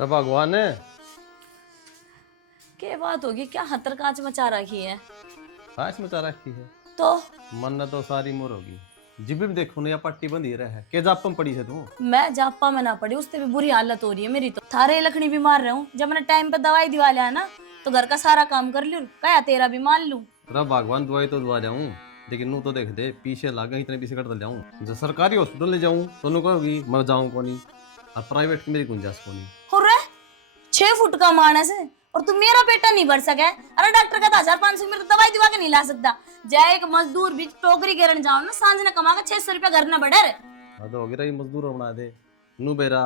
तो भगवान ने क्या बात होगी? क्या हतर कांच मचा रखी है? काश मचा रखी है तो मन तो सारी मोर होगी। जिब भी देखो ना या पट्टी बंधी रहे के जापम पड़ी है तू। मैं जापा में ना पड़ी, उससे भी बुरी हालत हो रही है मेरी। तो थारे लखनी बीमार रहूं, जब मैंने टाइम पे दवाई दिवा लिया ना तो घर का सारा काम कर लूं, क्या तेरा भी मान लूं। तेरा भगवान दवाई तो दवा जाऊं, लेकिन नू तो देख दे पीछे लागे इतने पीछे कट जाऊं। जो सरकारी हॉस्पिटल ले जाऊं तो नू कहोगी मैं जाऊं को नहीं, और प्राइवेट की मेरी गुंजाइश को नहीं। हो रे 6 फुट का मानस है और तू मेरा बेटा नहीं भर सके। अरे डॉक्टर कहता 1500 में तो दवाई दिवा के नहीं ला सकता। जाए एक मजदूर भी टोकरी गिरन जाओ ना, सांझ ने कमा के 600 रुपया घर न बढ़े रे। हाँ तो होगी मजदूर बना दे नू बेरा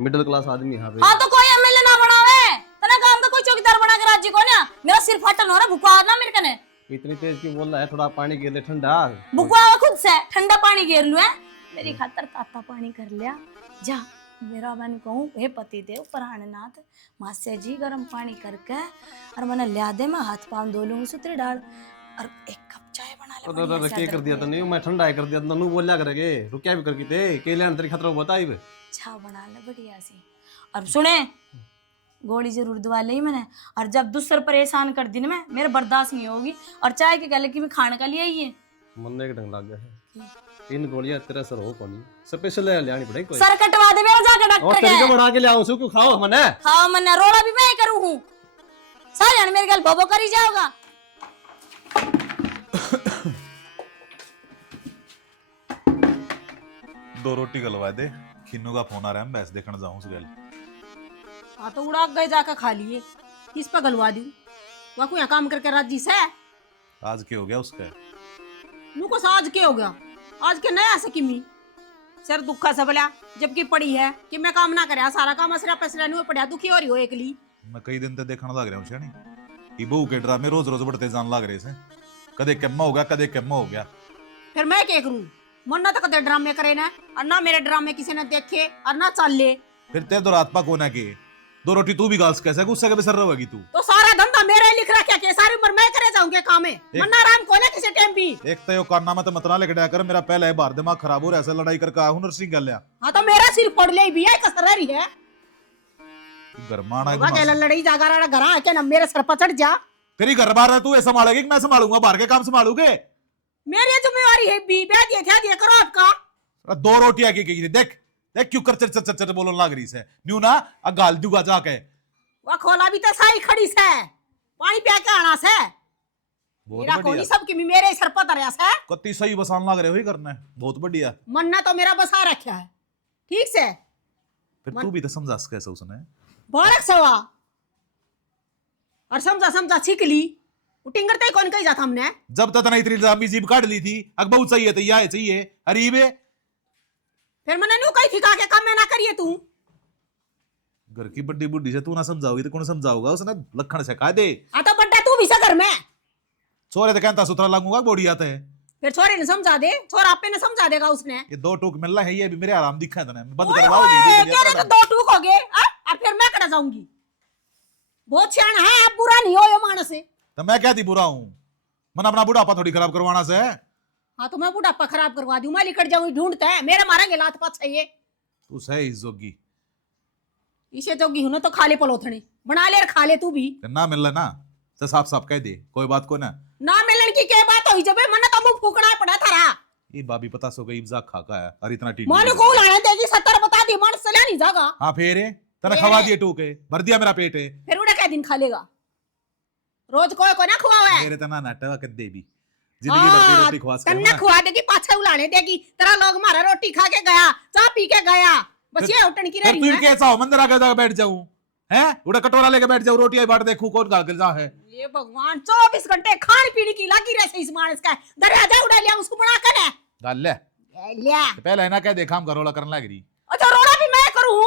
मिडिल क्लास आदमी। हाँ हाँ तो कोई एमएलए ना बनावे, तना काम का कोई चौकीदार बना के राज्य को ना। मेरा सिर फटल हो रहा, भुखवा ना मेरे कने। इतनी तेज क्यों बोल रहा है? थोड़ा पानी गिर ले ठंडा। भुखवा खुद से ठंडा पानी गिर लू है मेरी खातर। ताता पानी कर लिया जा। मेरा बन कहूँ हे पति देव प्राणनाथ मास्य जी गर्म पानी करके और मैंने लिया दे, मैं हाथ पाँव धो लूंगी सुतरी डाल और एक कप चाय बना ले। तो क्या कर दिया तूने? मैं ठंडा है कर दिया तो नू बोलिया करेगे रुकिया भी करके ते के लेन तेरी खतरा बताई बे। छा बना ले बढ़िया सी। और सुने गोली जरूर दवा ली मैंने, और जब दूसरे परेशान कर दी ना मैं, मेरे बर्दाश्त नहीं होगी। और चाय के गले की मैं खाने का लिए ही है। मन ने ढंग लग गया है इन गोलियां तेरा सर हो कोनी स्पेशल ले आनी पड़ेगी कोई। सर कटवा दे मेरा जाके और डॉक्टर तरीका के। बढ़ा के ले आऊं सु क्यों खाओ मने। हाँ मन्ना रोड़ा भी मैं करूँ हूँ, सारे जन मेरे गल बोबो करी जाओगा। दो रोटी गलवा दे, खिन्नू का फोन आ रहा है, मैं मैच देखने जाऊं उस गल। हाँ तो उड़ा गए जाकर खा लिए, किस पर गलवा दूं? वह कोई काम करके राजी से आज क्या हो गया उसका? नुको आज के हो गया? आज के नया से किमी सर दुखा से बोला जबकि पड़ी है कि मैं काम ना करे, सारा काम असरा पसरा नहीं पड़ा, दुखी हो रही हो एकली। मैं कई दिन तक देखने लग रहा हूँ शानी ये बहू के ड्रामे रोज रोज बढ़ते जान लग रहे से। कदे केम्मा हो गया, कदे केम्मा हो गया। फिर मैं क्या करूं? मन ना तो कदे ड्रामे करे ना, और ना मेरे ड्रामे किसी ने देखे और ना चल ले। फिर ते दो रात पा कोना के दो रोटी तू भी गाल्स कैसे गुस्से के बेसर रहेगी तू? तो सारा धंधा मेरा ही लिख रखा के सारी उम्र मैं करे जाऊंगे काम है। मन्ना आराम को ना किसी टाइम भी। एक तो यो कान्ना मत मतना लेके डाया कर, मेरा पहले है बाहर दिमाग खराब हो रहा है, ऐसे लड़ाई करके हुनर सिंह गल्या। हाँ तो मेरा सिर पड़ ले भी है, कसर रही है गरमाना है लड़ाई जागा रहा घर आके ना मेरे सर पर चढ़ जा। तेरी घर बार तू ये संभालेगी कि मैं संभालूंगा? बाहर के काम संभालूगे? मेरी जिम्मेवारी है भी ब्याह दिया करो आपका। दो रोटियां की देख देख क्यों कर चर चर चर बोलने लग रही से न्यू ना गाल दूंगा जाके। वह खोला भी तो साई खड़ी से पानी पिया के आना से मेरा कोनी सब की मेरे सर पर तरया से कत्ती सही बसान लग रहे हो ही करना है, बहुत बढ़िया। मन्ना तो मेरा बसा रखा है ठीक से। फिर तू भी तो समझा कैसे उसने बालक सवा और समझा सीख ली उटिंगरते कौन कही जाता हमने। जब तक नहीं तेरी लंबी जीभ काट ली थी अब बहुत चाहिए तो यह चाहिए अरीबे। फिर मैंने न्यू कही ठिका के काम में ना करिए तू। घर की बड्डी बुड्ढी से तू ना समझाओगी तो कौन समझाओगा? उसने लखन से कह दे आ तो बड्डा तू भी सा घर में छोरे तो कहता सुथरा लगूंगा बोड़ी आता है। फिर छोरे ने समझा दे, छोरा आपे ने समझा देगा उसने। ये दो टूक मिल रहा है, ये भी मेरे आराम दिखा है तने बंद ओए करवाओगे? ओए, कह रहे तो दो टूक हो गए और फिर मैं कड़ा जाऊंगी। बहुत सियाना है आप, बुरा नहीं हो ये मानस से। तो मैं क्या थी बुरा हूं? मन अपना बुढ़ापा थोड़ी खराब करवाना से। हाँ तो मैं बुढ़ापा खराब करवा दूं, मैं लिकट जाऊंगी ढूंढते हैं मेरे मारेंगे लात पात चाहिए। तू सही जोगी इसे जोगी हूं ना तो खा ले पलोथनी बना ले और खा ले तू भी। ना मिल ना तो साफ साफ कह दे कोई बात को ना। ना मिलन की क्या बात हुई जब मन तो मुंह फूकना पड़ा था। ये भाभी पता सो गई इब्जा खाका है और इतना टीवी मानो को लाने देगी 70 बता दी मन से नहीं जागा। हाँ फिर तने खवा दिए टूके भर दिया मेरा पेट है। फिर उड़ा क्या दिन खा लेगा? रोज कोई को ना खुआवे मेरे तना नाटक कर दे भी जिंदगी भर रोटी खवास कर तन्ने खुआ देगी पाछे उलाने देगी। तेरा लोग मारा रोटी खा के गया चाय पी के गया बस ये उठन की रही है। तू कैसा हो मंदिर आके जाकर बैठ जाऊं हैं? उड़ा कटोरा लेके बैठ जाऊं रोटी बाट देखूं कौन गाल जा है। ये भगवान 24 घंटे खाने पीने की लगी रहे इस मानस का। दरवाजा उड़ा लिया उसको बना कर गाल ले लिया पहले ना क्या देखा हम घरोला करने लग रही। अच्छा रोड़ा भी मैं करूं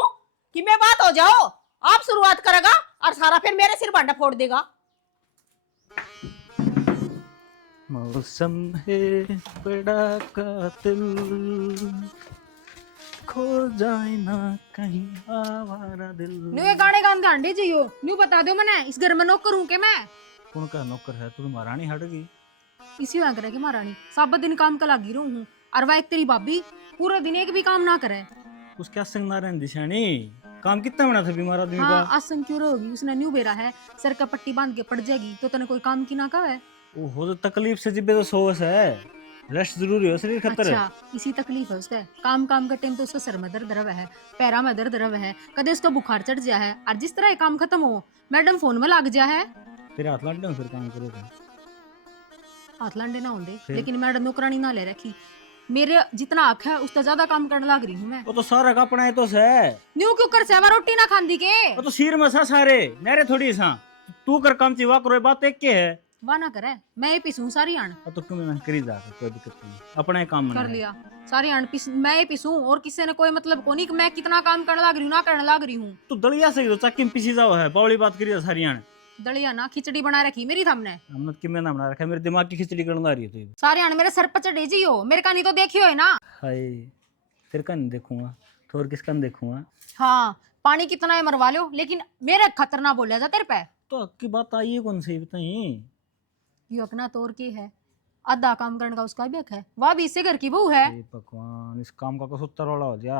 कि मैं बात हो जाओ? आप शुरुआत करेगा और सारा फिर मेरे सिर भांडा फोड़ देगा। मौसम है बड़ा कातिल खो जाए ना कहीं आवारा दिल। न्यू ये गाने गान गांडे जियो न्यू बता दो मने इस घर में नौकर हूं के मैं। कौन का नौकर है? तू महारानी हट गई। इसी वहां करे के महारानी सब दिन काम का लागी रहूं हूं और वह एक तेरी भाभी पूरा दिन एक भी काम ना करे। उस क्या संग ना रहन दिशानी काम कितना बना था बीमार आदमी हाँ का। आज क्यों होगी, उसने न्यू बेरा है, सर का पट्टी बांध के पड़ जाएगी तो तने कोई काम की ना कहा है। ओहो, तो तकलीफ से जिब्बे तो सोवस है, रेस्ट जरूरी हो शरीर खतर। अच्छा इसी तकलीफ है उसका, काम काम का टाइम तो उसका सर में दर्द रहा है, पैरा में दर्द रहा है, कदे उसका बुखार चढ़ गया है, और जिस तरह ये काम खत्म हो मैडम फोन में लग गया है। तेरे हाथ लाड फिर काम करेगा। हाथ लांडे ना होंगे, फिर? लेकिन मैडम नौकरानी ना ले रखी, मेरे जितना हक है उससे ज्यादा काम करने लग रही हूँ मैं। वो तो सारा का अपना है तो है। न्यू क्यों कर सेवा रोटी ना खांदी के। वो तो सिर में सा सारे मेरे थोड़ी सा तू कर काम चिवा करो, बात एक के है। वाह ना करे, मैं ही पिसूं सारी आण। वो तो क्यों मैं करी जा, कोई दिक्कत नहीं, अपना ही काम कर लिया सारी आण पिस, मैं ही पिसूं और किसी ने कोई मतलब को नहीं कि मैं कितना काम करने लग रही हूँ ना करने लग रही हूँ। तू दलिया से तो चक्की में पिसी जाओ है, बावली बात करी सारी आने। दलिया ना खिचड़ी बना रखी मेरी सामने, हमने कि मैं ना बना रखा, मेरे दिमाग की खिचड़ी करना रही है। सारे आण मेरे सर पर चढ़े जी हो, मेरे का नहीं तो देखियो है ना। हाय, तेरे का नहीं देखूंगा तो और किसका नहीं देखूंगा। हाँ पानी कितना है मरवा लो, लेकिन मेरे खतर ना बोलिया जा तेरे पे। तो आपकी बात आई है कौन सी बताइए। ये अपना तौर के है, आधा काम करने का उसका भी हक है, वह भी इससे घर की बहू है। हे भगवान, इस काम का कसूतर वाला हो गया।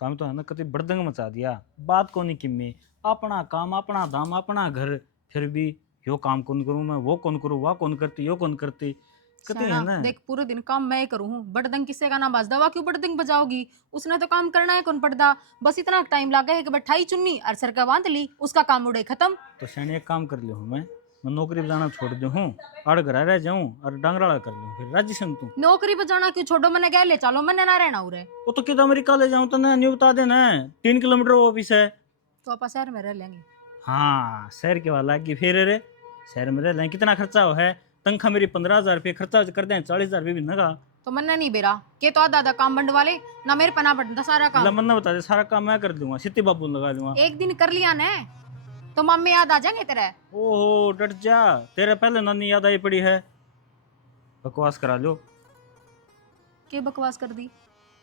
काम तो है ना कति बड़दंग मचा दिया, बात को नहीं किम्मी, अपना काम अपना दाम अपना घर, फिर भी यो काम कौन करूं मैं, वो कौन करूं, वह कौन करती, यो कौन करती, कति है ना। देख पूरे दिन काम मैं ही करूँ, बड़दंग किससे का ना बाजदा, वह क्यों बड़दंग बजाओगी, उसने तो काम करना है कौन पड़दा, बस इतना टाइम लगा है कि बैठाई चुन्नी और सर का बांध ली, उसका काम उड़े खत्म। तो शानी एक काम कर लियो हूं मैं नौकरी पे जाना छोड़ दू हूँ, अड़ घर रह जाऊं और डांगराड़ा कर लूं, फिर राजी सन तू। नौकरी पे जाना क्यों छोड़ो, मैंने क्या ले चलो, मैंने ना रहना उरे। वो तो किधर अमेरिका ले जाऊं तो ना नहीं बता देना, 3 किलोमीटर वो ऑफिस है। तो आप शहर में रह लेंगे। हाँ शहर के वाला की फिर रे, शहर में रह लें, कितना खर्चा हो है, तनख्वाह मेरी 15,000 रुपये, खर्चा कर दें 40,000 रुपये भी नगा। तो मैंने नहीं बेरा के तो आधा आधा काम बंड वाले ना, मेरे पना बढ़ता सारा काम। लमन ना बता दे, सारा काम मैं कर दूंगा, सिद्धि बाबू लगा दूंगा। एक दिन कर लिया ने तो मम्मी याद आ जाएंगे तेरे। ओहो डट जा, तेरे पहले नानी याद आई पड़ी है, बकवास करा लो। के बकवास कर दी,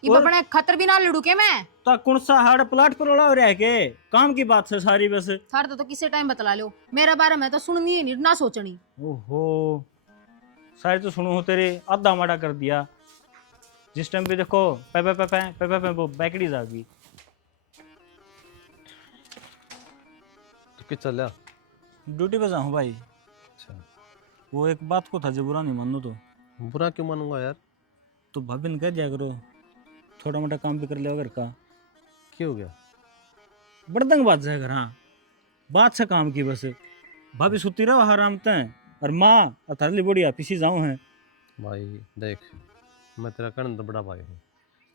ये और- बड़े खतर भी ना लड़ू के मैं। तो कौन सा हाड़ प्लाट पर उड़ा रह के काम की बात है सारी बस। थार तो किसी टाइम बतला लो, मेरे बारे में तो सुननी ही नहीं ना सोचनी। ओहो सारी तो सुनो हो तेरे, आधा माड़ा कर दिया, जिस टाइम पे देखो पे पे पे पे पे पे पे वो बैकड़ी जागी। तो किस चल रहा। ड्यूटी पे जाऊँ भाई। अच्छा, वो एक बात को था जो बुरा नहीं मानो तो बुरा क्यों मानूंगा यार, तो भाभी ने कह दिया करो, छोटा मोटा काम भी कर लिया घर का। क्यों हो गया। बड़दंग बात है घर, हाँ बात से काम की बस, भाभी सुती रहो आराम तय, और माँ और थाली बढ़िया पीसी जाऊँ है। भाई देख, मैं तेरा कर्ण तो बड़ा भाई हूँ,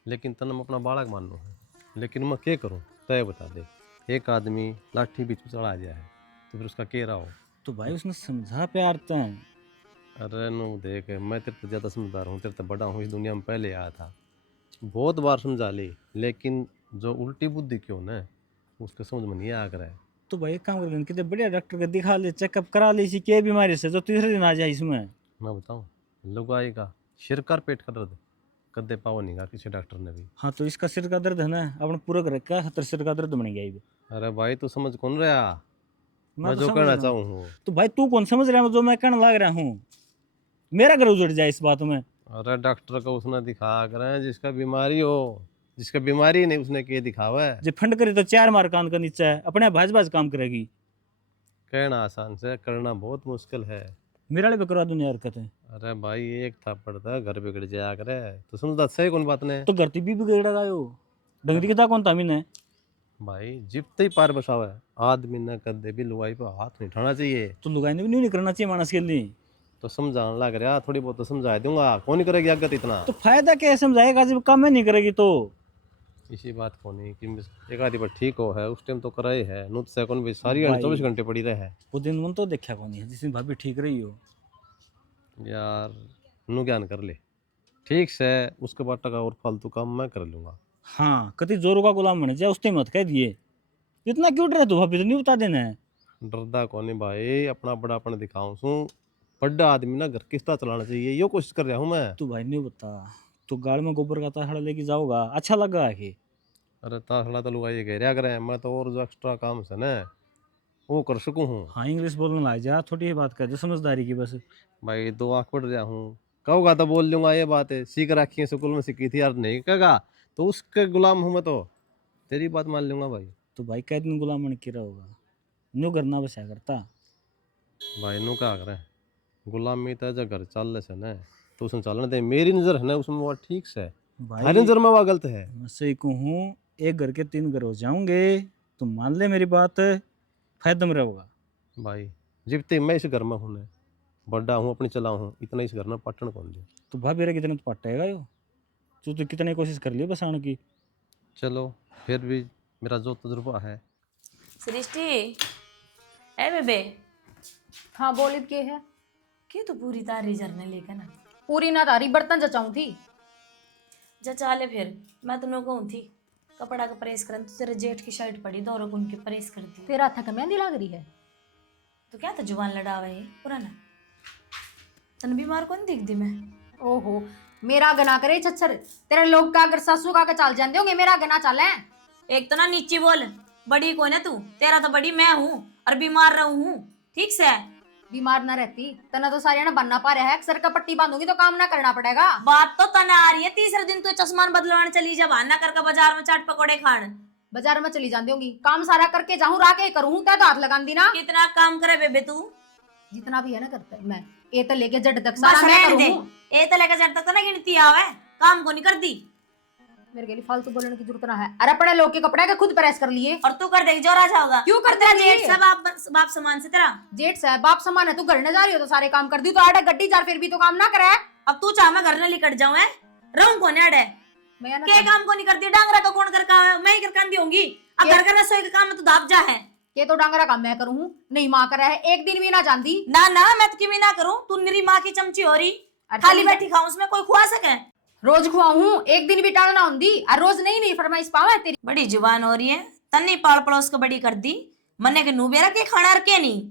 लेकिन तन मैं अपना बालक मान लो है, लेकिन मैं क्या करूँ तय बता दे। एक आदमी लाठी बीच में चढ़ा गया है तो फिर उसका क्या रहा हो। तो भाई उसने समझा प्यार तय। अरे नो देख, मैं तेरे से ज़्यादा समझदार हूँ, तेरे से बड़ा हूँ, इस दुनिया में पहले आया था, बहुत बार समझा ली, लेकिन जो उल्टी बुद्धि क्यों ना उसके समझ में नहीं आ कर है। तो भाई एक काम कर, कितने बढ़िया डॉक्टर को दिखा ले, चेकअप करा ले, इसी के बीमारी से जो तीसरे दिन आ जाए इसमें। मैं बताऊँ, लुगाई का सिर का पेट का दर्द कदे पाओ नहीं गा किसी डॉक्टर ने भी। हाँ तो इसका सिर का दर्द है ना, अपना पूरा कर क्या खतर सिर का दर्द बन गया ये। अरे भाई तू समझ कौन रहा, मैं तो जो समझ कहना रहा हूँ। चाहूँ हूँ। तो भाई तू कौन समझ रहा है जो मैं कहने लग रहा हूँ, मेरा घर उजड़ जाए इस बात में। अरे डॉक्टर को उसने दिखा करें जिसका बीमारी हो, जिसका बीमारी नहीं उसने के दिखावा है। जो फंड करे तो 4 मार कान का नीचे है, अपने भाज भाज काम करेगी। कहना आसान से, करना बहुत मुश्किल है। मेरा लिए करवा दूं हरकत है। अरे भाई एक था पड़ता घर बिगड़ जाया करे, तो समझदा सही कौन बात ने। तो घर ती भी बिगड़ रहा डंगरी के कौन था मैंने। भाई जिपते ही पार बसावा है, आदमी न कदे भी लुगाई पे हाथ नहीं उठाना चाहिए। तो लुगाई ने भी नहीं करना चाहिए मानस के लिए। तो समझाने लग रहा, थोड़ी बहुत तो समझा दूंगा, कौन नहीं करेगी आगत इतना। तो फायदा क्या है समझाएगा जब काम में नहीं करेगी तो। इसी बात को नहीं कि एक आदि पर ठीक हो है, उस टाइम तो कराई है, नुत से कौन भी सारी भाई। 24 घंटे पड़ी रहे। वो दिन मन तो देखा कौन है जिसमें भाभी ठीक रही हो। यार नु ज्ञान कर ले ठीक से, उसके बाद टका और फालतू काम मैं कर लूंगा। हाँ कति जोरों का गुलाम बने जाए उसते मत कह दिए, इतना क्यों डरे तू भाभी तो नहीं बता देना है। डरदा कौन नहीं भाई, अपना बड़ापन दिखाऊं सू, बड़ा आदमी ना घर किस तरह चलाना चाहिए यो कोशिश कर रहा हूँ मैं। तू भाई नहीं बता, तो गाड़ में गोबर का ताहड़ा लेके जाओगा अच्छा लगा है कि। अरे ताखड़ा तो लुगा ये कह रहा करे, मैं तो और जो एक्स्ट्रा काम से ना वो कर सकूँ हूँ। हाँ इंग्लिश बोलने लग जा, थोड़ी ही बात कर जो समझदारी की बस। भाई 2 आँख पढ़ रहा हूँ, कहूँगा तो बोल लूँगा ये बात है, सीख रखी है स्कूल में सीखी थी यार, नहीं कहेगा तो उसके गुलाम हूँ मैं, तो तेरी बात मान लूँगा भाई। तो भाई कै दिन गुलाम बन के रहोगा, न्यू करना बसा करता। भाई नु क्या करे, गुलामी तो जब घर चल से ना तो उसने चलने दे, मेरी नजर है ना उसमें वो ठीक से, भाई हर नजर में वो गलत है। मैं सही कहूँ, एक घर के 3 घर हो जाओगे तो मान ले मेरी बात, फायदा में रहोगा। भाई जब तक मैं इस घर में हूँ ना, बड़ा हूँ अपनी चला हूँ, इतना इस घर में पटन कौन दे। तो भाभी रे कितने तो पटेगा यो, तू तो कितने कोशिश कर लियो बसाने की। चलो फिर भी मेरा जो तजुर्बा है। सृष्टि ए बेबे, हाँ बोलित के है, के तो पूरी तारी झरने लेकर ना पूरी ना तारी बर्तन जचाऊं थी। जचा ले फिर, मैं तुमने कहूँ थी कपड़ा का प्रेस करन, तो तेरे जेठ की शर्ट पड़ी दौड़ो उनके प्रेस कर दी। तेरा हथा कमेंदी लग रही है। तो क्या था जुबान लड़ावा है पुराना, तन बीमार कौन दिख दी मैं। ओहो, मेरा गना करे छच्छर, तेरे लोग का अगर सासू का चाल जानते होंगे, मेरा गना चाले। एक तो ना नीची बोल, बड़ी कौन है तू, तेरा तो बड़ी मैं हूँ और बीमार रहूं हूँ, ठीक से। बीमार ना रहती तना तो सारे ना बनना पा रहा है, सर का पट्टी बांधूंगी तो काम ना करना पड़ेगा। बात तो तना आ रही है, तीसरे दिन तू चश्मान बदलवाने चली जा, बहाना करके बाजार में चाट पकौड़े खान। बाजार में चली जाती होंगी, काम सारा करके जाऊं, राके करूं, क्या तो हाथ लगा दी ना। कितना काम करे बेबे तू, जितना भी है ना करता है मैं, ए तो लेके जड़ तक बस सारा मैं रहने दे। करूं। ए तो लेकर जब तक तो ना गिनती आवे, काम को नहीं कर दी। मेरे के लिए फालतू बोलने की जरूरत ना है। अरे अपने लोग के कपड़े के खुद प्रेस कर लिए। और तू कर देगी जो राजा होगा। क्यों कर तेरा देगी? जेठ सब बाप समान से तेरा। जेठ से बाप समान है, तू घर न जा रही हो तो सारे काम कर दी, तो आड़ा गड्डी जार फिर भी तो काम ना करे। अब तू चाह मैं घर न लिकट जाऊं है, रहूं कौन है अड़े, मैं ना के काम को नहीं करती, डांगरा का कौन कर का है, मैं ही कर कांदी होंगी। अब घर का रसोई का काम में तू दाब जा है। ये तो डांगरा काम मैं करूं, नहीं माँ करा है, एक दिन भी ना जानती। ना ना मैं तो किमी ना करूं, तू निरी माँ की चमची हो रही, खाली बैठी खाऊं उसमें कोई खुआ सके। रोज खुआऊं, एक दिन भी टालना होंगी, और रोज नहीं फरमाइश पावा तेरी। बड़ी जुबान हो रही है, तन्नी पाल पड़ोस को बड़ी कर दी, मन्ने के नू बेरा के खाना के नहीं।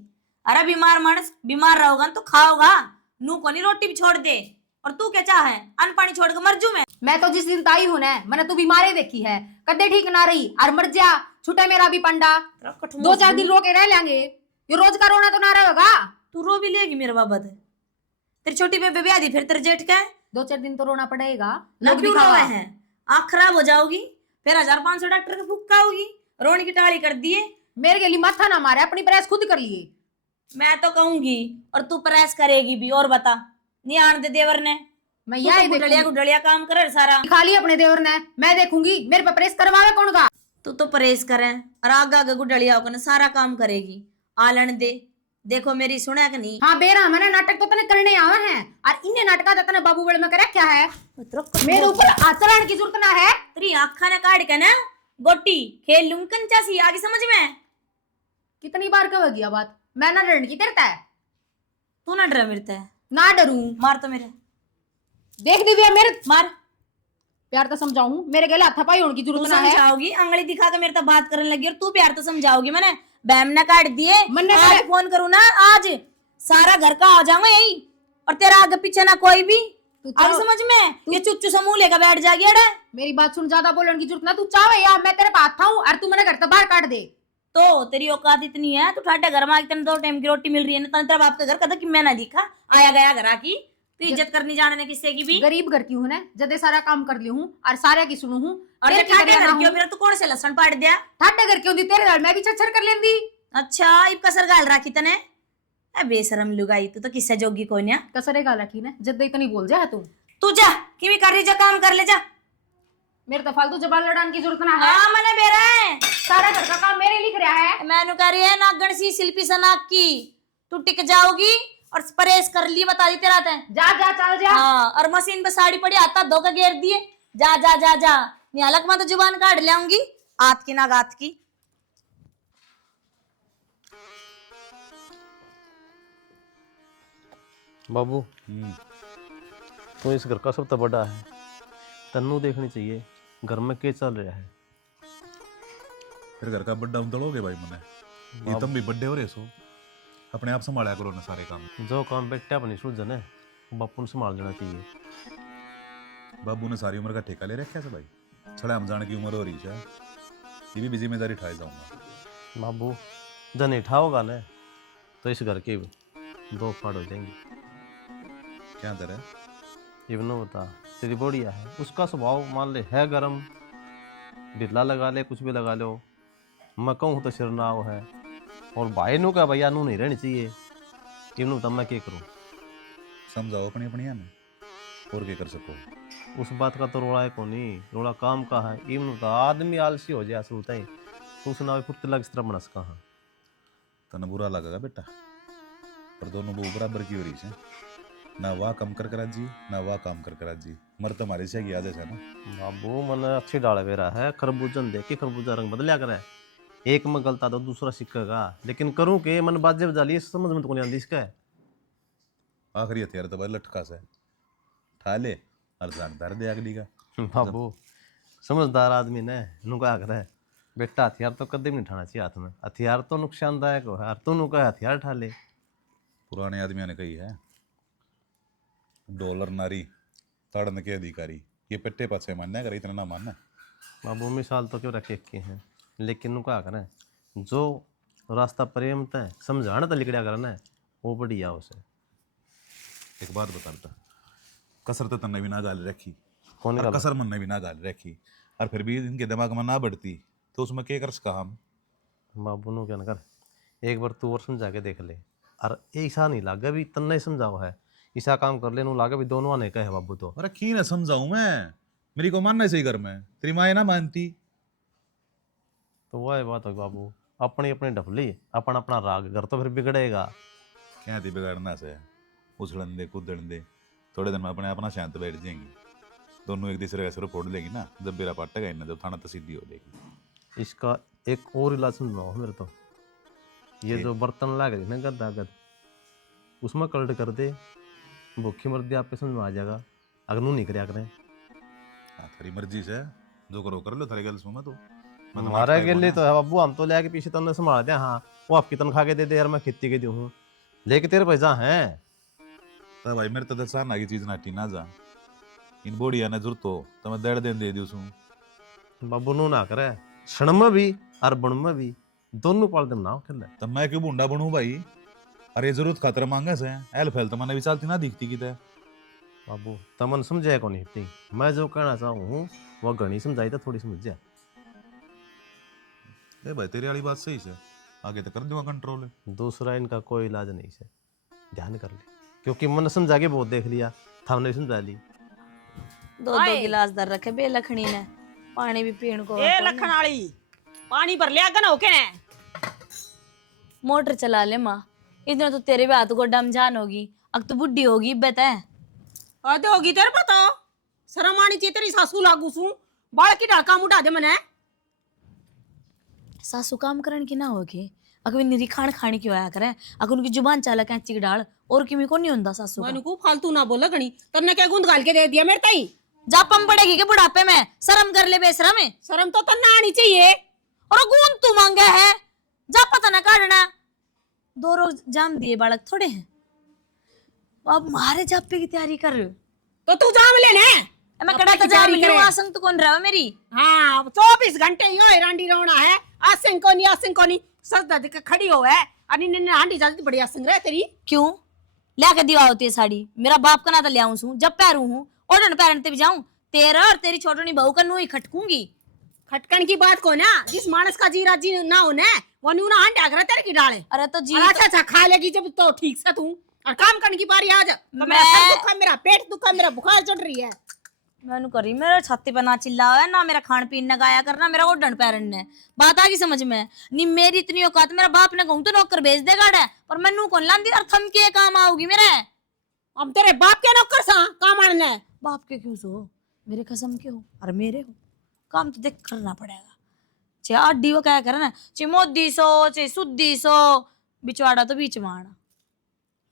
अरे बीमार मानस बीमार रहोगा तो खाओगा, नू को नहीं रोटी भी छोड़ दे। और तू क्या चाह है, अन्न पानी छोड़ के मर जू मैं तो जिस दिन ताई हूं ना, मैंने तू बीमारी देखी है, कदे ठीक ना रही और मर जा, छुटे मेरा भी पंडा, 2-4 दिन रो के रह लेंगे, ये रोज का रोना तो ना रहेगा। तू रो भी लेगी मेरे बाबत, तेरी छोटी बेबे ब्याह दी फिर तेरे जेठ का 2-4 दिन तो रोना पड़ेगा। ना लोग क्यों दिखावा। रोए हैं, आँख खराब हो जाओगी, फिर 1500 डॉक्टर के फुक्का होगी, रोने की टाली कर दिए। मेरे के लिए माथा ना मारे, अपनी प्रेस खुद कर लिए। मैं तो कहूंगी और तू प्रेस करेगी भी। और बता, नहीं आन दे देवर ने, मैं तू यही तो गुडलिया देखूंगी। गुडलिया काम करे सारा। खाली अपने देवर ने, मैं देखूंगी मेरे पे प्रेस करवावे कौन का। तू तो प्रेस करे और आगा आगा गुडलिया होकर सारा काम करेगी। आलन दे, देखो मेरी सुना कि नहीं। हाँ बेरा, मैंने नाटक तो तने करने आवे हैं, और इन्हें नाटका तने बाबू बड़े में करे क्या है, मेरे ऊपर आचरण की जरूरत ना है। तेरी आँखा ने काट के ना गोटी खेल लूं कंचा सी, आगे समझ में। कितनी बार कहोगी ये बात, मैं ना डरने की तेरता है, तू ना डरा मेरे, ना डरूं। मार तो मेरे, देख दी भैया मेरे मार। प्यार तो समझाऊं, मेरे गले हाथा पाई होने की तू जरूरत ना है। समझाओगी, अंगली दिखा के मेरे तो बात करने लगी, और तू प्यार तो समझाओगी। मैंने बैम ना काट दिए, मन्ने आज करे- फोन करूँ ना, आज सारा घर का आ जाऊंगा यही, और तेरा आगे पीछे ना कोई भी। तू आगे चाहो- समझ में, ये चुच्चू समूह लेकर बैठ जाएगी अड़ा। मेरी बात सुन, ज्यादा बोलने की जरूरत ना, तू चाहे या मैं तेरे पास था हूं और तू मैंने घर से बाहर काट दे। तो तेरी औकात इतनी है, तू ठाटे घर में आके तेरे 2 टाइम की रोटी मिल रही है ना, तेरा बाप के घर कदा कि मैं ना दिखा आया गया घर की, तू इज्जत करनी जानने किससे की भी। गरीब घर की हूं ना, जदे सारा काम कर ली हूं और सारे की सुनू हूं, और तेरे जब की ठाटे करिया घर ना की हो, हूं। फिर तू कौन से लसन पाड़ दिया। ठाटे घर की होंदी तेरे नाल मैं भी छछर कर लेंदी। अच्छा इब कसर गाल राखी तने, ए बेशरम लुगाई, तू तो किससे जोगी कोई ना। कसरे गाला की ना, जद इतनी बोल जा तू जा किमी कर रही, जा काम कर ले जा। मेरे तो फालतू जबान लड़ाने की जरूरत ना है। हाँ मने बेरा है, सारा घर का काम मेरे लिख रहा है। मैंने कह रही है नागण सी शिल्पी सनाक की, तू टिक जाओगी और प्रेस कर ली, बता दी तेरा ते। जा जा चल जा। हाँ, और मशीन पे साड़ी पड़ी, आता धोकर घेर दिए, जा जा जा जा। निहालक मैं तो जुबान काट ले आऊंगी, आत की ना गात की। बाबू तू इस घर का सबसे बड़ा है, तन्नू देखनी चाहिए घर में क्या चल रहा है। फिर घर का बड्डा उधड़ोगे भाई मने, ये तुम भी बड्डे हो रहे सो, अपने आप संभाला करो ना सारे काम। जो काम बेटा अपनी सुलझन है बापू ने संभाल लेना चाहिए। बाबू ने सारी उम्र का ठेका ले रखा है भाई, छड़ा हम जाने की उम्र हो रही है, ये भी जिम्मेदारी उठाए जाऊंगा। बाबू जन उठाओगा ना तो इस घर के 2 फाड़ हो जाएंगे। क्या तरह इवनो बता, तेरी बढ़िया है, उसका स्वभाव मान ले है गरम, बिरला लगा ले कुछ भी लगा लो, मैं कहूँ तो शिरनाव है, और भाई नु का भैया नू नहीं रहनी चाहिए। इनू तब मैं क्या करूँ? समझाओ अपनी अपनी है ना, और क्या कर सको। उस बात का तो रोड़ा है को नहीं, रोड़ा काम का है। इनू तो आदमी आलसी हो जाए सुनता ही, तो उस ना फुर्ती लग इस तरह बनस कहाँ। तने बुरा लगेगा बेटा, पर दोनों वो बराबर की हो रही है। ना वाह कम कर करा जी, ना वाह काम कर करा जी, मर तुम्हारे से याद है ना। बाबू मन अच्छी डाल बेरा है, खरबूजन देख के खरबूजा रंग बदलिया करे। एक में गलता तो दूसरा सीखेगा, लेकिन करूँ के मन बाजे बजा लिए समझ में तो नहीं आती इसका। आखिरी हथियार तो भाई लटका से ठा ले और जान धर दे अगली का। बाबू समझदार आदमी ने नु क्या करे, बेटा हथियार तो कदम नहीं उठाना चाहिए हाथ में, हथियार तो नुकसानदायक हो है, तू नु का हथियार उठा ले। पुराने आदमियों ने कही है, डॉलर नारी ताड़न के अधिकारी, ये पेट्टे पाछे मानना करे, इतना ना मानना। बाबू मिसाल तो क्यों रखे की है, लेकिन नु क्या करें, जो रास्ता प्रेम तय समझाना तो लिखड़ा करना वो बढ़िया उसे। एक बात बताता, कसर तो तन्ने भी ना गाल रखी, कौन और का कसर मन ने भी ना गाल रखी, और फिर भी इनके दिमाग में ना बढ़ती तो उसमें क्या कर सका हम। बाबू नु क्या न कर, एक बार तू और समझा के देख ले, और ऐसा नहीं लागे भी तन्ने समझाओ है, ऐसा काम कर ले नु लागे भी दोनों आने का है। बाबू तो अरे की ना समझाऊं मैं, मेरी को मानना सही घर में, तेरी माँ ना मानती। तो वह बात है बाबू, अपनी अपनी डफली अपना अपना राग, घर तो फिर बिगड़ेगा। क्या थी बिगाड़ना से, उछलन दे कूदन दे, थोड़े दिन में अपने अपना शांत बैठ जाएंगी, दोनों एक दूसरे का सिर फोड़ लेगी ना, जब बेरा पाटेगा ना, जब थाना तसीदी हो जाएगी। इसका एक और इलाज सुनाओ मेरे तो, ये जो बर्तन लाग रही ना गद गद, उसमें कल्ट कर दे, भूखी मर्दी आपके समझ में आ जाएगा। अगर नू नहीं कराया करें, हाँ थारी मर्जी से जो करो कर लो, थारी गल सुन तो हमारा के लिए तो है बाबू, हम तो ले आके पीछे तन्ने संभाल दे। हाँ वो आपकी तनख्वाह के दे दे यार, मैं खेती के दूँ लेके तेरे पैसा है। तो भाई मेरे तो दसान आगे चीज नाटी ना जा, इन बोड़िया ने जुरतो तो मैं दड़ देन दे दियो सू। बाबू नू ना करे, क्षण में भी और बण में भी दोनों पाल दे ना खेल। तब मैं क्यों बूंडा बनूं भाई, अरे जरूरत खातर मांगे से एल फैल तो मैंने भी चलती ना दिखती की ते। बाबू तमन समझाया को नहीं इतनी, मैं जो कहना चाहूँ वो घनी समझाई तो थोड़ी समझ जा। ए भाई तेरी वाली बात सही से, आगे तो कर दूंगा कंट्रोल। दूसरा इनका कोई इलाज नहीं से, ध्यान कर ले, क्योंकि मन समझा के बहुत देख लिया, थामने समझा ली। दो दो गिलास दर रखे बे लखनी ने, पानी भी पीण को। ए लखन वाली पानी भर लिया गन होके ने, मोटर चला ले माँ, इतना तो तेरे भी हाथ को डम जान होगी, अब तो बुढ़ी होगी बता। आते होगी तेरे पता, शर्म आनी चाहिए तेरी सासू लागू सू, बाल की ढाका मुढ़ा दे मने। सासू काम करन की ना होगी, अगर निरी खान खाने की होया करे, अगर उनकी जुबान चाला कैंची डाल और किमी को नहीं होंदा सासू का। मैंने को फालतू ना बोला गणी, तन्ने क्या गुंद गाल के दे दिया मेरे ताई। जापम पड़ेगी के बुढ़ापे में, शर्म कर ले बेशरम है। शर्म तो तन्ने आनी चाहिए। और गुण तू मांगा है, जा पता ना काटना, दो रोज जाम दिए बालक थोड़े हैं। अब मारे जापे की तैयारी कर, तो तू जाम ले ने, मैं कड़ा तो जाम ले, आसंग तो कौन रहा मेरी। हाँ 24 घंटे ही हो रांडी रोना है, आसिंग को नहीं सच दे के खड़ी हो है, अनि ने हांडी जाती बड़ी आसिंग रहे तेरी। क्यों ला के दिवा होती है साड़ी, मेरा बाप का ना तो ले आऊं सू, जब पैरू हूं ओढ़न पैरन ते भी जाऊं, तेरा और तेरी छोटनी बहू का नू ही खटकूंगी। खटकन की बात को ना, जिस मानस का जी राजी ना हो ना, वो न्यू ना हांडी आगरा तेरे की डाले। अरे तो जी अच्छा अच्छा खा लेगी जब तो ठीक से तू, और काम करने की बारी आज तो मेरा मैं- सर दुखा, मेरा पेट दुखा, मेरा बुखार चढ़ रही है। मैनू करी मेरे छाती पे ना चिल्लाओ है, ना मेरा खान पीन न गाया करना, मेरा ओढ़न पैरन ने बात आ गई समझ में। नी मेरी इतनी औकात, मेरा बाप ने कहूं तो नौकर भेज देगा डे, पर मैनू कौन लांदी और थम के काम आओगी मेरे। अब तेरे बाप के नौकर सा काम आने, बाप के क्यों सो, मेरे कसम के हो और मेरे हो, काम तो देख करना पड़ेगा। चे आडी वो क्या करे ना, चे मोदी सो चे सुद्दी सो, बिचवाड़ा तो बीच माना।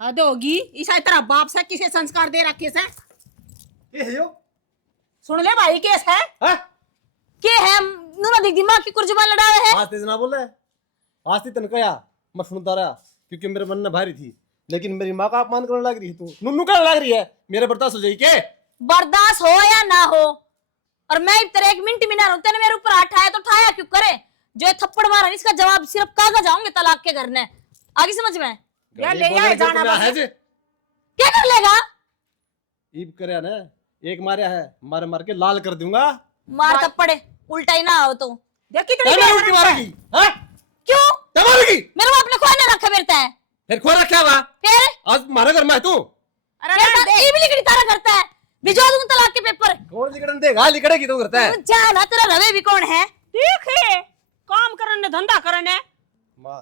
हद होगी, ईसा तेरा बाप से किसे संस्कार दे रखे से। ये है यो सुन ले भाई केस है, हैं? के है नुना दिख दिमाग की कुर्जुबान लड़ावे है। आज तेज ना बोल रहा है, आज ती तनकया मैं सुनता रहा, क्योंकि मेरे मन में भारी थी, लेकिन मेरी माँ का अपमान करने लग रही है, तू नुन्नू करने लग रही है, मेरे बर्दाश्त हो जाएगी के? बर्दाश्त हो या ना हो, और मैं तेरे एक मिनट भी ना रहूं, तेने मेरे ऊपर हाथ उठाया तो उठाया क्यों करे, जो ये थप्पड़ मारा इसका जवाब सिर्फ कागज आऊंगे तलाक के करने, आगे समझ में। या ले आए जाना बस। क्या कर लेगा, ईब करया ना, एक मारिया है, मार मार के लाल कर दूंगा। मार थप्पड़े उल्टा ही ना हो तो देख कितनी क्या बेशरम उल्टी है। मारेगी? हाँ? क्यों? क्या मारेगी? मेरे बाप ने खोया ना रखा फिरता है। फिर खोया रखा हुआ? फिर आज हमारे घर में है तू? अरे रहने दे। ये भी लिखड़ी तारा करता है। भिजवा दूं तलाक के पेपर। कौन लिखड़न देगा? लिखड़ेगी तू करता है। तू जाना, तेरा रवे भी कौन है? ठीक है, काम करने धंधा करने। माँ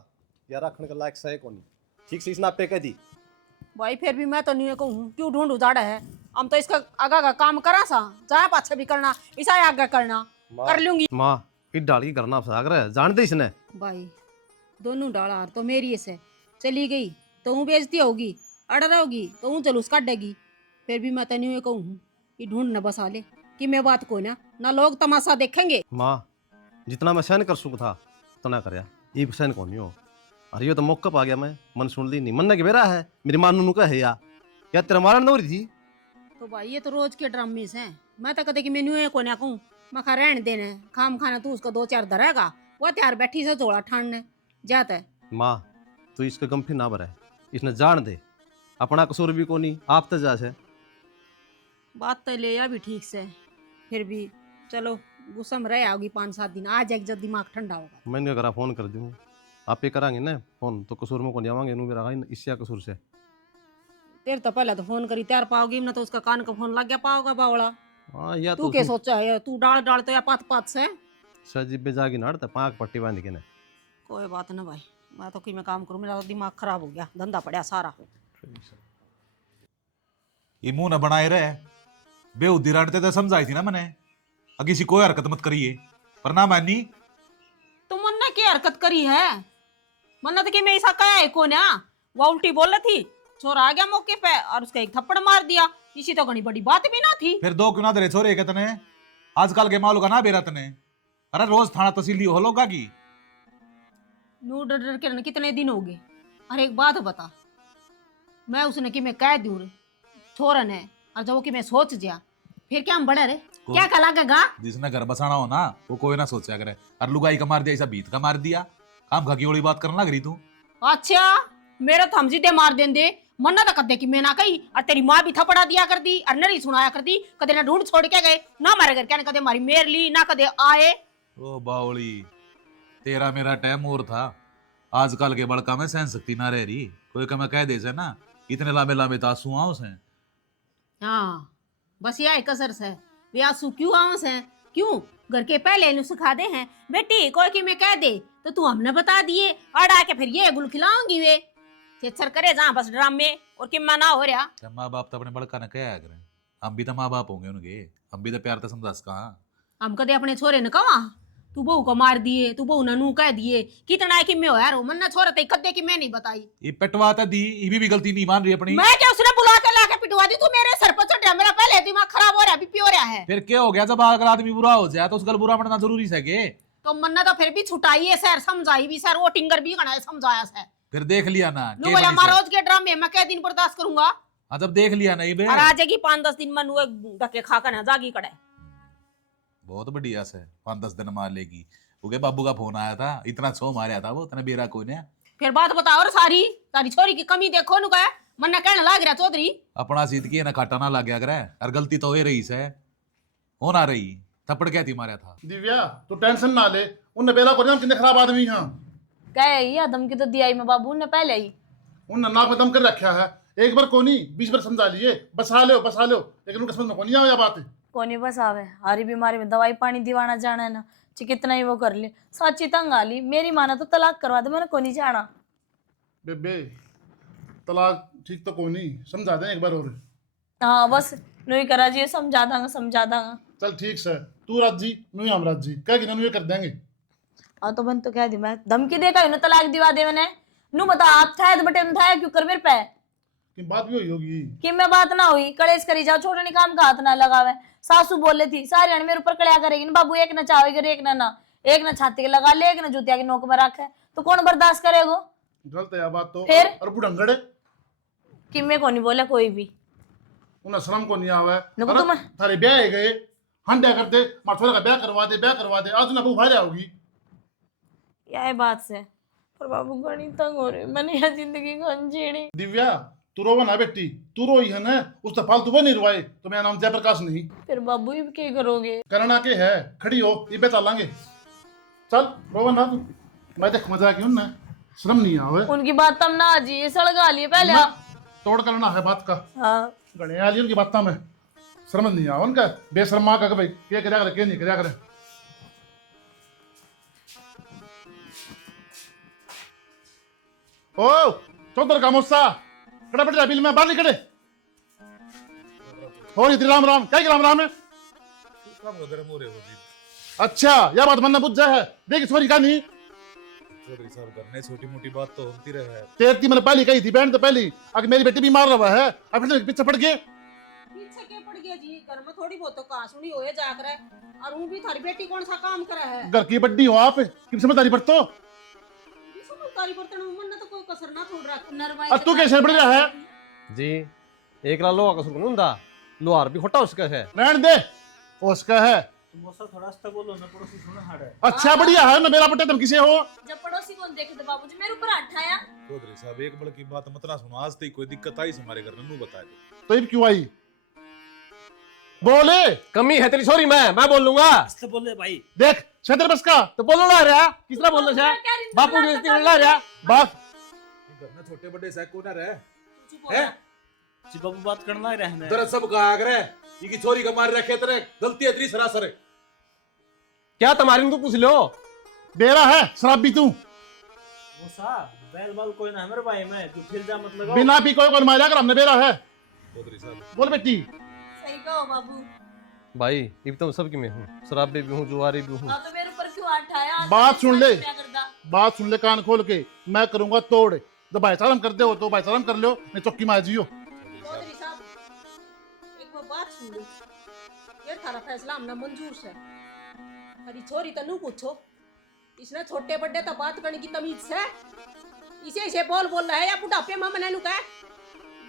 यार रखने का लायक सही कोनी, ठीक से इसना पे कह दी। भाई फिर भी मैं तो नहीं कहूँ क्यों ढूंढ उजाड़ा है। हम तो इसका आगा का काम करा सा, चाहे पाछे भी करना, इसा आगे करना कर लूंगी। माँ इस डाल की करना साग रहा है, जान दे इसने। भाई दोनों डाला हार तो मेरी से चली गई तो हूँ बेइज्जती होगी, अड़ रहोगी तो हूँ जलूस काटेगी। फिर भी मैं तो नहीं कहूँ कि ढूंढ न बसा ले कि मैं बात को ना लोग तमाशा देखेंगे। माँ जितना मैं सहन कर सकता था उतना करया, ये सहन कौन हो। अरे ये तो मौका पा गया, मैं मन सुन ली नहीं, मन के बेरा है मेरी मां नू कहे या तेरा मारन हो रही थी। तो भाई ये तो रोज के ड्रामे हैं। मैं तो कदे कि मेन्यू को ना कहूँ, मैं खा रहने देने खाम खाना तू उसको 2-4 धरेगा, वो त्यार बैठी से झोला ठाणने जाता है। माँ तू इसका गम फिर ना भरा, इसने जान दे अपना कसूर भी कोनी, आप तो जा से। बात तो ले या भी ठीक से, फिर भी चलो गुस्सा में रह आओगी 5-7 दिन, आज एक जब दिमाग ठंडा होगा। मैंने करा फोन कर दूँ, आप ये करांगे ना फोन तो कसूर में को जावांगे नू मेरा इससे कसूर से। तेरे तो पहले तो फोन करी त्यार पाओगी ना, तो उसका कान का फोन लग गया पाओगा बावड़ा। हाँ या तू तो क्या सोचा है, तू डाल डाल तो या पात पात से। सजीब पे जागी नाड़ता पाक पट्टी बांध के ना। कोई बात ना भाई, मैं तो कि मैं काम करूँ, मेरा तो दिमाग खराब हो गया, धंधा पड़ा सारा। ये मुंह न बनाए रहे, बेउद्दी रटते तो समझाई थी ना मैंने, अगी सी कोई हरकत मत करिए, पर ना मानी। तुम ने क्या हरकत करी है? मन्ना तो कि मैं ऐसा कहा है को ना, वो उल्टी बोल रही थी, छोरा आ गया मौके पे और उसका एक थप्पड़ मार दिया, इसी तो घनी बड़ी बात भी ना थी। फिर दो क्यों ना दे छोरे के तने, आजकल के मालू का ना बेरा तने। अरे रोज थाना तहसीली हो लोगा की। नू डर डर के कितने दिन हो गए। अरे एक बात बता, मैं उसने कि मैं कह दूं छोरा ने, और जब वो कि मैं सोच जा, फिर क्या हम बड़े रे, क्या क्या लगेगा? जिसने घर बसाना हो ना वो कोई ना सोचा करे, और लुगाई का मार दिया ऐसा बीत का मार दिया, काम घकी वाली बात करने लग रही तू। अच्छा मेरा तो हम सीधे मार देंदे, मन्ना तो कदे कि मैं ना कही, और तेरी माँ भी थपड़ा दिया कर दी और नरी सुनाया कर दी, कदे ना ढूंढ छोड़ के गए ना हमारे घर, क्या कदे हमारी मेर ली ना कदे आए। ओ बावली, तेरा मेरा टाइम और था, आजकल के बड़का में सहन शक्ति ना रह रही, कोई का मैं कह दे से ना, इतने लामे लामे तासू आओ से। हाँ बस यह कसर से वे आंसू क्यों आओ से, क्यों घर के पहले नु सिखा दे हैं बेटी, कोई कि मैं कह दे तो तू हमने बता दिए, और आके फिर ये गुल खिलाऊंगी वे चेचर करे जहाँ बस ड्रामे और कि मना हो रहा। माँ बाप तो अपने बड़का ने कहा करें, हम भी तो माँ बाप होंगे उनके, हम भी तो प्यार तो समझा कहा। हम कदे अपने छोरे ने कहा तू बहू को मार दिए, तू बहू नू कह दिए, कितना है कि मैं हो यार मन्ना छोरा ते कदे कि मैं नहीं बताई। ये पेटवा तो दी, ये भी गलती नहीं मान रही अपनी। मैं क्या उसने बुला के लाके पिटवा दी, तू मेरे सर पर चढ़ रहा, मेरा पहले दिमाग खराब हो रहा, बीपी हो रहा है। फिर क्या हो गया, जब अगर आदमी बुरा हो जाए तो उसका बुरा बनना जरूरी है के? तो मन्ना तो फिर भी छुटाई है सर, समझाई भी सर, वो टिंगर भी गणा समझाया सर। फिर देख लिया ना नु बोला मां रोज के ड्रामे मैं क्या दिन बर्दाश्त करूंगा। हाँ जब देख लिया नहीं बे, और आ जाएगी 5-10 दिन में नुए धक्के खा कर ना जागी कड़े। बहुत बढ़िया से 5-10 दिन मार लेगी। उगे बाबू का फोन आया था, इतना छो मारा था वो तने बेरा कोई ने। फिर बात बताओ और सारी तारी छोरी की कमी देखो नु कहे मन्ना कहने लग रहा चौधरी अपना सीध की ना काटा ना लग गया करे, और गलती तो हो रही से, हो ना रही, थप्पड़ क्या थी मारा था। दिव्या तू टेंशन ना ले, उनने बेला को कितने खराब आदमी हैं, कहे ये धमकी तो दिया ही मैं बाबू ने पहले ही। उन नाक में दम कर रखा है, एक बार को नहीं 20 बार समझा लिए, बसा लो, लेकिन उनके समझ में को नहीं आया बात। कोनी बस आवे, हरी बीमारी में दवाई पानी दीवाना जाना है ना, ची कितना ही वो कर ले, साची तंग आ ली, मेरी माना तो तलाक करवा दे, मैंने को नहीं जाना। बेबे तलाक ठीक तो कोई नहीं, समझा दे एक बार और। हाँ बस नहीं करा जी, समझा दांगा। चल ठीक से, तू राजी नु हम राजी, कह कि नु ये कर देंगे। हाँ तो बन तो कह दी मैं धमकी देकर ना तलाक दिवा दे मैंने, नु बता आप था तो बटे था क्यों कर मेरे पे कि बात भी हुई होगी कि मैं बात ना हुई, कलेश करी जाओ, छोटे ने काम का हाथ ना लगावे। सासू बोले थी सारी अण मेरे ऊपर कड़िया करेगी ना बाबू, एक ना चाहेगी एक ना एक ना छाती के लगा ले, एक ना जूतिया की नोक में रखे, तो कौन बर्दाश्त करेगो? गलत है बात तो। फिर और बुढ़ंगड़े कि मैं को नहीं बोले कोई भी, उन्हें शर्म को नहीं आवे, नुकु तुम थारे ब्याह गए हंडा करते, माथोरा का ब्याह करवा दे, आज ना बहु भाजा होगी। यह बात से पर बाबू घनी तंग हो रही, मैंने यह जिंदगी कौन जीनी। दिव्या तू रोवा ना बेटी, तू रोई है ना, उस तो फालतू वो नहीं रुआए, तो मेरा नाम जयप्रकाश नहीं। फिर बाबू ये क्या करोगे? करना के है, खड़ी हो ये बता लांगे। चल रोवन ना तू, मैं देख मजा क्यों ना, शर्म नहीं आवे। उनकी बात तब ना जी सड़गा लिए पहले ना, आप। तोड़ करना है बात का, हाँ गणे वाली उनकी बात में शर्म नहीं आवे उनका, बेशर्मा का भाई क्या करा करे क्या नहीं करा करे। ओ चौधर का मुस्सा कड़ा पड़ जा बिल में बाहर निकले। हो इतनी राम राम क्या राम राम है। काम गर्म हो रहे हो जी अच्छा यह बात मन बुझ जाए है, देख सॉरी का नहीं चौधरी साहब, करने छोटी मोटी बात तो होती रहे। तेरती मैंने पहली कही थी बहन तो पहली, अगर मेरी बेटी बीमार रहा है अब फिर पीछे पड़ गए। पीछे के पड़ गया जी, घर में थोड़ी बहुत तो कहा सुनी होए जाकर है। और वो भी थारी बेटी कौन सा काम करा है। घर की बड्डी हो आप कि समझदारी पर तो, ये समझदारी बर्तन उमर ने तो कोई कसर ना छोड़ रहा। नरवाई अब तू कैसे पड़ रहा है। जी एक ला लोहा का सुर नहीं हुंदा, लोहार भी खोटा उसका है। रहने दे उसका है। तुम मौसा थोड़ा आस्ते बोलो ना, पड़ोसी सुना हाड़ है। अच्छा बढ़िया है ना, मेरा पट्टे तुम किसे हो। जब पड़ोसी कौन देखे तो बाबूजी मेरे ऊपर हाथ आया। चौधरी साहब एक बड़ की बात मत ना सुनो, आज तक कोई दिक्कत आई हमारे घर में नू बता दो। तो ये क्यों आई बोले। कमी है तेरी सॉरी, मैं बोल लूंगा। आस्ते बोले भाई। देख छतर बस का तो बोलो ना रहा किसना बोलना चाहे, बापू ने इतनी लड़ा रहा बात घर में छोटे बड़े सह को ना रहे है जी बाबू बात करना ही रहने। दरअसल सब कहा करे ये की छोरी का मार रखे तेरे गलती है तेरी सरासर है। क्या तुम्हारी, तू पूछ लो। बेरा है शराबी तू, मौसा बैल बाल कोई ना हमारे भाई में, तू फिर जा मत लगाओ। बिना पी कोई मारा कर हमने बेरा है। चौधरी साहब बोल बेटी। सही कहो बाबू। भाई इब तो सबकी मैं हूँ, शराबी भी हूँ, जुआरी भी हूँ। हाँ तो मेरे ऊपर क्यों हाथ आया। बात सुन ले। क्या करदा। बात सुन ले कान खोल के, मैं करूंगा तोड़, जब भाईचारा कर दे हो तो भाईचारा कर लो, नहीं चौकी मार जियो। चौधरी साहब एक वो बात सुन लो, ये थारा फैसला हमने मंजूर से। हरी छोरी तनु पूछो, इसने छोटे बड़े तो बात करने की तमीज से इसे इसे बोल रहा है या बुढ़ापे में मने लुका है।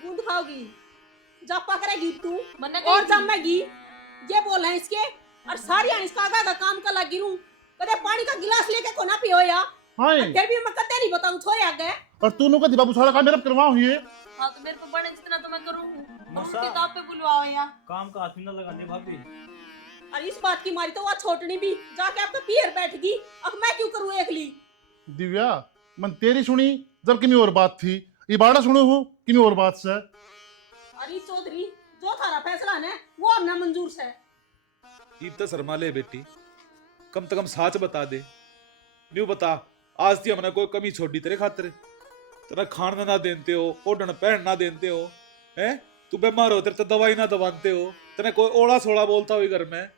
बूंद खाओगी जापा करेगी तू मन्ना और जमेगी, ये बोल है इसके। और सारी इसका आगा का काम कर लगी रू, कदे पानी का गिलास लेके को ना पियो या। हाँ फिर भी मैं कते नहीं बताऊं छोरे आ गए। और तू नुका बाबू सारा काम मेरा करवाओ ये। हाँ तो मेरे को बने जितना तो मैं करूँ। मौसा। उनके दाव पे बुलवाओ यहाँ। काम का हाथ भी ना लगा दे भाभी। और इस बात की मारी तो वह छोटनी भी जाके आपका पीर बैठ गई। अब मैं क्यों करूं एकली। दिव्या मन तेरी सुनी जब किमी और बात थी, ये बाड़ा सुनो हूँ किमी और बात से। अरे चौधरी जो थारा फैसला है वो हमने मंजूर से। ईब तो शर्मा ले बेटी, कम से कम साच बता दे। न्यू बता आज थी हमने कोई कमी छोड़ी तेरे खातिर, तेरा खाना ना देते हो, ओढ़न पहन ना देते हो, हैं तू बीमार हो तेरे तो दवाई ना दबाते हो, तेने कोई ओड़ा सोड़ा बोलता हुई घर में,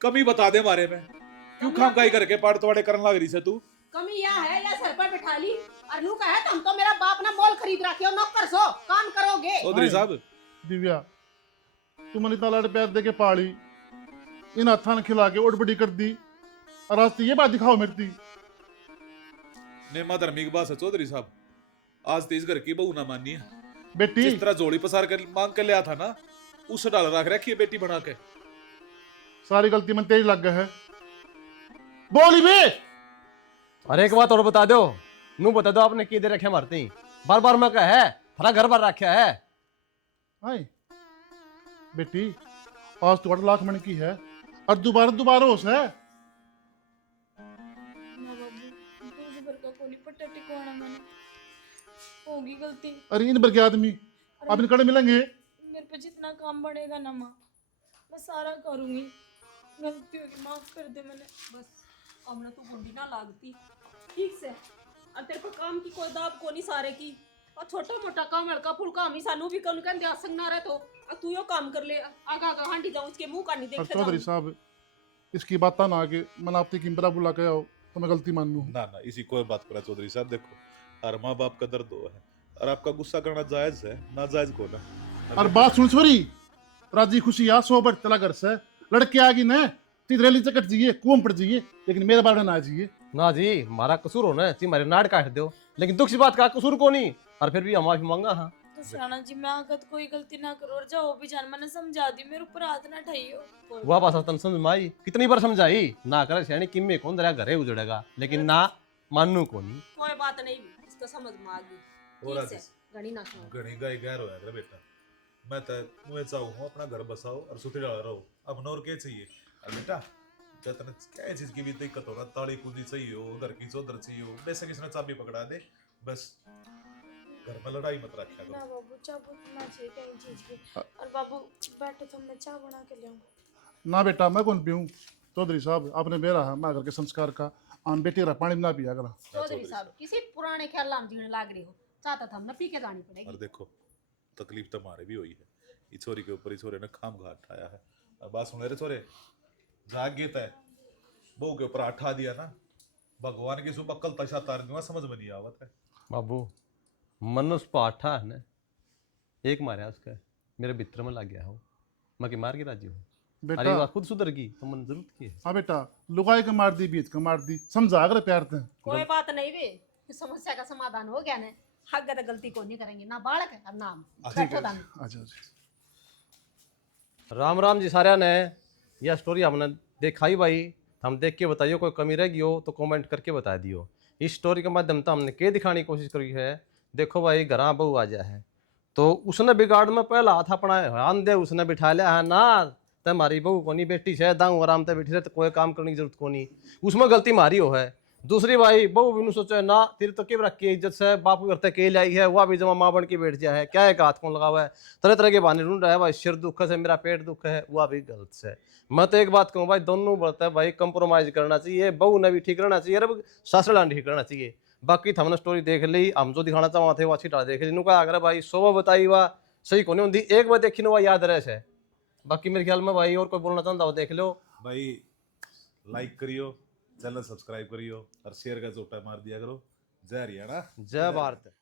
कमी बता दे मारे में। क्यों खाम खाई करके पाड़ तोड़े करने लग रही से तू। कमी यह है या सर पर बिठा ली और नू कहे तुम तो मेरा बाप ना मोल खरीद रखे हो, नौकर सो काम करोगे। चौधरी साहब दिव्या तुमने इतना लाड प्यार दे के पाली, इन हाथा ने खिला के उठ बड़ी कर दी, और आज तो ये बात दिखाओ मेरी थी। नेमा धर्मी की बात है चौधरी साहब, आज तो इस घर की बहू ना मानी है। बेटी जिस तरह जोड़ी पसार कर मांग के लिया था ना, उस डाल रख रखी है बेटी बना के। सारी गलती मन तेरी लग गई है। बोली बे अरे एक बात और बता दो, नू बता दो आपने की दे रखे मारते ही बार बार मैं कहा है थारा घर बार रखा है। हाय बेटी आज तो 8 लाख मन की है और दोबारा होश है। ना बाबू दूसरे भर का कोली पट्टा टिकवाना मैंने होगी गलती। अरे इन भर के आदमी अब इन कड़े मिलेंगे। मेरे पे जितना काम बढ़ेगा ना माँ मैं सारा करूंगी। गलती होगी माफ कर दे मैंने। बस हमने तो गुंडी ना लागती ठीक से। और तेरे को काम की कोई दाब को नहीं सारे की, और छोटा मोटा काम हल्का फुल्का हम ही सानू भी कौन कहते आसंग ना रहे तो अब तू यो काम कर ले। आगा आगा हांडी जाऊं उसके मुंह का नहीं और देखे चौधरी साहब इसकी बात ना आगे मन आपकी किम्बरा बुला के आओ तो मैं गलती मान लूँ। ना ना इसी कोई बात करा चौधरी साहब, देखो हर माँ बाप का दर्द हो है और आपका गुस्सा करना जायज है, ना जायज को ना। और बात सुन छोरी, राजी खुशी आ सोबर चला घर से लड़के आगी न तिरली चकट जाइए कुम पड़ जाइए, लेकिन मेरे बारे ना जाइए। ना जी मारा कसूर हो ना ती मारे नाड़ काट दो, लेकिन दुख सी बात का कसूर को नहीं, और फिर भी हम माफी मांगा। हाँ तो सियाना जी मैं आगत कोई गलती ना करो और जाओ भी जान मैंने समझा दी मेरे ऊपर हाथ ना ठाइयो। वह बात तन समझ माई कितनी बार समझाई ना करे सियानी किम्मे कौन तेरा घरे उजड़ेगा, लेकिन ना मानू को नहीं। कोई बात नहीं इसको समझ में आ गई ठीक से घड़ी ना सुनो। घणी गाय गैर होया करे बेटा, मैं तो मुझे चाहूँ अपना घर बसाओ और सुथरी डाल रहो, अब नौर के चाहिए। और बेटा जतन क्या चीज की भी दिक्कत हो रहा, ताली कूदी चाहिए हो, उधर की उधर चाहिए हो, वैसे किसी ने चाबी पकड़ा दे, बस घर में लड़ाई मत रखा ना करो। बाबू चाय ना चाहिए कहीं चीज की। और बाबू बैठो तो मैं चाय बना के ले आऊं। ना बेटा मैं कौन पीऊँ, चौधरी साहब आपने बेरा है मैं घर के संस्कार का, आन बेटी रहा पानी ना पिया करा। चौधरी साहब किसी पुराने ख्याल हम जीने लाग रही हो, चाहता था हमने पी के जानी और पड़ेगी। देखो तकलीफ तो हमारे भी हुई है, इस छोरी के ऊपर इस छोरे ने खाम घाट उठाया है। अब बात सुन रे छोरे, जाग गए तय बहू के ऊपर आठा दिया ना, भगवान की सुबह कल तशा तार दूंगा, समझ में नहीं आवत है। बाबू मनुष्य पाठा है ना, एक मारा उसका मेरे भितर में लग गया हो, मैं कि मार के राजी हूँ। अरे बेटा वाह खुद सुधर गई तो मन जरूरत की है। हाँ बेटा लुगाई के मार दी बीच का मार दी, समझा कर प्यार ते। कोई बात नहीं वे, इस समस्या का समाधान हो गया ना, हक तो गलती को नहीं करेंगे ना बालक है और ना हम। बैठो दानी। अच्छा अच्छा राम राम जी साਰਿਆਂ ने, यह स्टोरी हमने दिखाई भाई, हम देख के बताइयो, कोई कमी रह गई हो तो कमेंट करके बता दियो। इस स्टोरी के माध्यम से हमने क्या दिखाने की कोशिश करी है, देखो भाई घर बहू आ जाए है तो उसने बिगाड़ में पहला हाथ अपना हान दे उसने बिठा लिया है ना, तुम्हारी बहू को नहीं बेटी से दाऊ आराम से बैठी रहे तो कोई काम करने की जरूरत को नहीं, उसमें गलती मारी हो है। दूसरी भाई बहू भी सोचो ना तेरे तो क्या रखी है इज्जत से, बापू करते के लाई है वह भी जमा माँ बन के बैठ जाए है, क्या है हाथ कौन लगा हुआ है, तरह तरह के बहाने ढूंढ रहा है भाई, सिर दुख है मेरा पेट दुख है, वह भी गलत से। मैं तो एक बात कहूँ भाई, दोनों बढ़ता है भाई, कंप्रोमाइज करना चाहिए, बहू ने भी ठीक रहना चाहिए और ससुराल ठीक रहना चाहिए। बाकी हमने स्टोरी देख ली, हम जो दिखाना चाहते थे वो अच्छी तरह देख ली, इनका अगर भाई 100 बताई हुआ सही को नहीं होती, एक बार देखी ना वह याद रहे है। बाकी मेरे ख्याल में भाई और कोई बोलना चाहता हो देख लो भाई, लाइक करियो, चैनल सब्सक्राइब करियो और शेयर का जोटा मार दिया करो। जय हरियाणा, जय भारत।